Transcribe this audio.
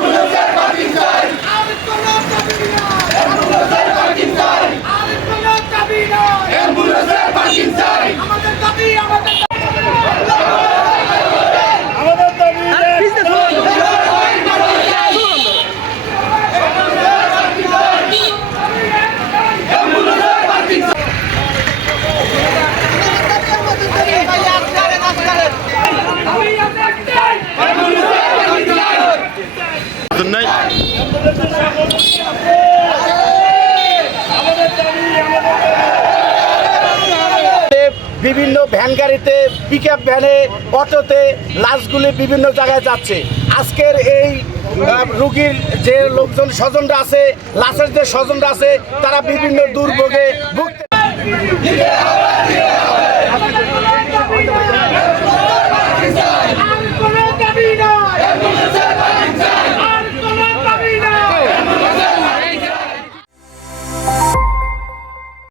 Abdul Nasser Pakistan নাই বিভিন্ন van গাড়িতে পিক আপ ভ্যানে অটোতে, লাশগুলি বিভিন্ন জায়গায় যাচ্ছে। আজকের এই রুগীর যে লোকজন, স্বজনরা আছে, লাশের যে স্বজনরা আছে, তারা বিভিন্ন দুর্ভোগে ভুগতে